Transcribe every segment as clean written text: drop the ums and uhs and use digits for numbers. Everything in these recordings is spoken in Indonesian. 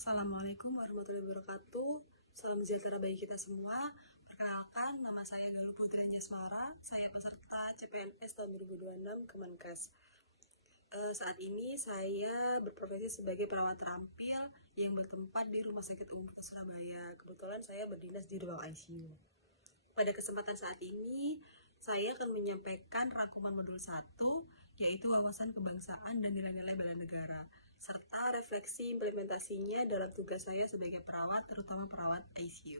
Assalamualaikum warahmatullahi wabarakatuh. Salam sejahtera bagi kita semua. Perkenalkan, nama saya Galuh Putri Anjasmara. Saya peserta CPNS tahun 2026 Kemenkes. Saat ini saya berprofesi sebagai perawat terampil yang bertempat di Rumah Sakit Umum Surabaya. Kebetulan saya berdinas di ruang ICU. Pada kesempatan saat ini, saya akan menyampaikan rangkuman modul 1, yaitu wawasan kebangsaan dan nilai-nilai bela negara, serta refleksi implementasinya dalam tugas saya sebagai perawat, terutama perawat ICU.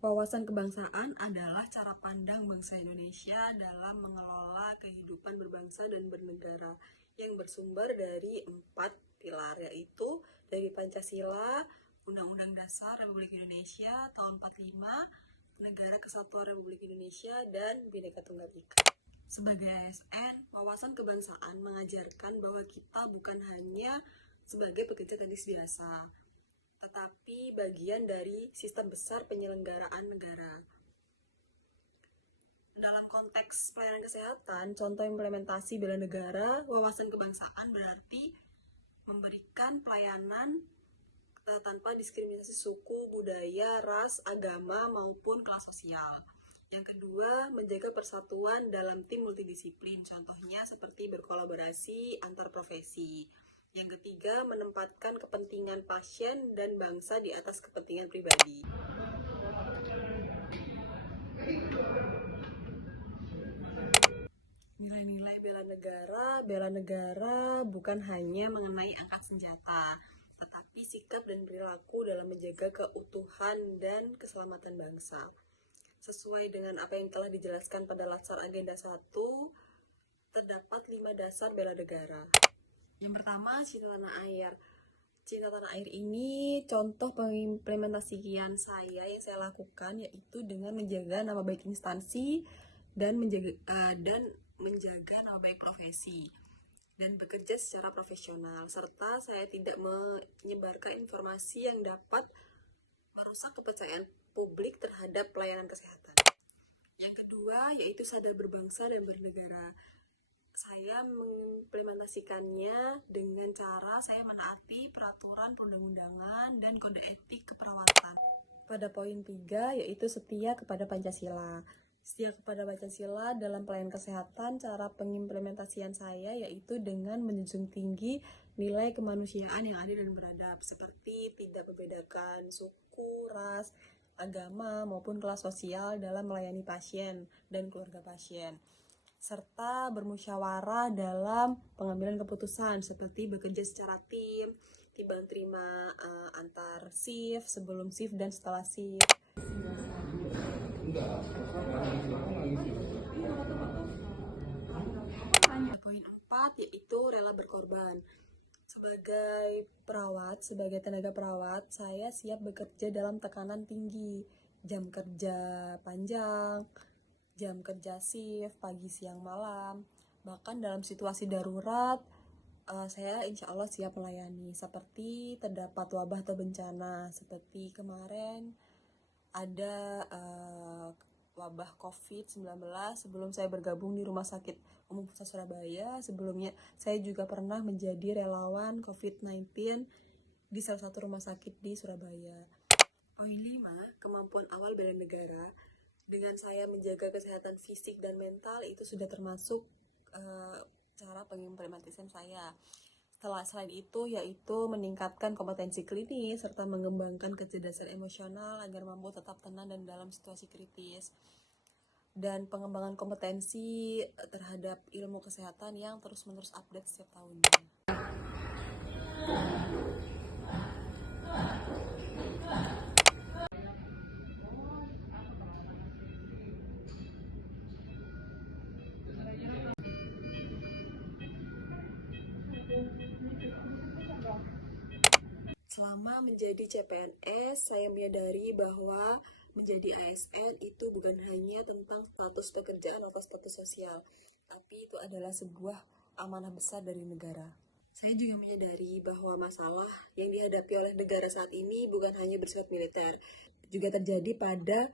Wawasan kebangsaan adalah cara pandang bangsa Indonesia dalam mengelola kehidupan berbangsa dan bernegara yang bersumber dari 4 pilar, yaitu dari Pancasila, Undang-Undang Dasar Republik Indonesia tahun 45, Negara Kesatuan Republik Indonesia, dan Bhinneka Tunggal Ika. Sebagai ASN, wawasan kebangsaan mengajarkan bahwa kita bukan hanya sebagai pekerja teknis biasa, tetapi bagian dari sistem besar penyelenggaraan negara. Dalam konteks pelayanan kesehatan, contoh implementasi bela negara, wawasan kebangsaan berarti memberikan pelayanan tanpa diskriminasi suku, budaya, ras, agama, maupun kelas sosial. Yang kedua, menjaga persatuan dalam tim multidisiplin, contohnya seperti berkolaborasi antar profesi. Yang ketiga, menempatkan kepentingan pasien dan bangsa di atas kepentingan pribadi. Nilai-nilai bela negara bukan hanya mengenai angkat senjata, tetapi sikap dan perilaku dalam menjaga keutuhan dan keselamatan bangsa. Sesuai dengan apa yang telah dijelaskan pada Latsar Agenda 1, terdapat 5 dasar bela negara. Yang pertama, cinta tanah air. Cinta tanah air ini contoh pengimplementasian saya yang saya lakukan, yaitu dengan menjaga nama baik instansi dan menjaga nama baik profesi dan bekerja secara profesional, serta saya tidak menyebarkan informasi yang dapat merusak kepercayaan publik terhadap pelayanan kesehatan. Yang kedua, yaitu sadar berbangsa dan bernegara. Saya mengimplementasikannya dengan cara saya menaati peraturan perundang-undangan dan kode etik keperawatan. Pada poin 3, yaitu setia kepada Pancasila. Setia kepada Pancasila dalam pelayanan kesehatan, cara pengimplementasian saya yaitu dengan menjunjung tinggi nilai kemanusiaan yang adil dan beradab, seperti tidak membedakan suku, ras, agama, maupun kelas sosial dalam melayani pasien dan keluarga pasien, serta bermusyawarah dalam pengambilan keputusan, seperti bekerja secara tim, timbang terima antar shift, sebelum shift, dan setelah shift. Poin 4, yaitu rela berkorban. Sebagai perawat, sebagai tenaga perawat, saya siap bekerja dalam tekanan tinggi, jam kerja panjang, jam kerja shift, pagi, siang, malam. Bahkan dalam situasi darurat, saya insya Allah siap melayani. Seperti terdapat wabah atau bencana, seperti kemarin ada wabah COVID-19 sebelum saya bergabung di Rumah Sakit Umum Pusat Surabaya. Sebelumnya saya juga pernah menjadi relawan COVID-19 di salah satu rumah sakit di Surabaya. Poin 5, kemampuan awal bela negara. Dengan saya menjaga kesehatan fisik dan mental, itu sudah termasuk cara pengimplementasian saya. Selain itu, yaitu meningkatkan kompetensi klinis serta mengembangkan kecerdasan emosional agar mampu tetap tenang dan dalam situasi kritis, dan pengembangan kompetensi terhadap ilmu kesehatan yang terus-menerus update setiap tahunnya. Selama menjadi CPNS, saya menyadari bahwa menjadi ASN itu bukan hanya tentang status pekerjaan atau status sosial, tapi itu adalah sebuah amanah besar dari negara. Saya juga menyadari bahwa masalah yang dihadapi oleh negara saat ini bukan hanya bersifat militer, juga terjadi pada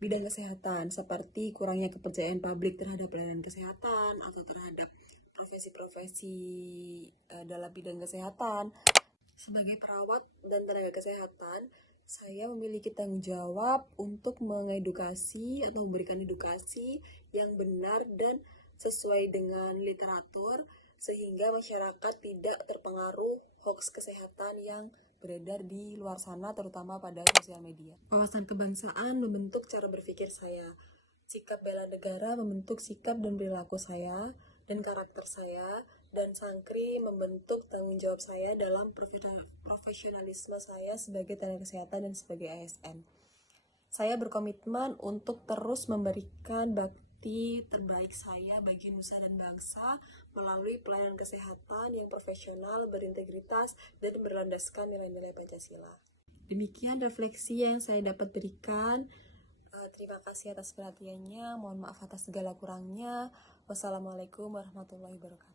bidang kesehatan, seperti kurangnya kepercayaan publik terhadap pelayanan kesehatan atau terhadap profesi-profesi dalam bidang kesehatan. Sebagai perawat dan tenaga kesehatan, saya memiliki tanggung jawab untuk mengedukasi atau memberikan edukasi yang benar dan sesuai dengan literatur sehingga masyarakat tidak terpengaruh hoax kesehatan yang beredar di luar sana, terutama pada sosial media. Wawasan kebangsaan membentuk cara berpikir saya. Sikap bela negara membentuk sikap dan perilaku saya dan karakter saya, dan Sangkri membentuk tanggung jawab saya dalam profesionalisme saya sebagai tenaga kesehatan dan sebagai ASN. Saya berkomitmen untuk terus memberikan bakti terbaik saya bagi nusa dan bangsa melalui pelayanan kesehatan yang profesional, berintegritas, dan berlandaskan nilai-nilai Pancasila. Demikian refleksi yang saya dapat berikan. Terima kasih atas perhatiannya. Mohon maaf atas segala kurangnya. Wassalamualaikum warahmatullahi wabarakatuh.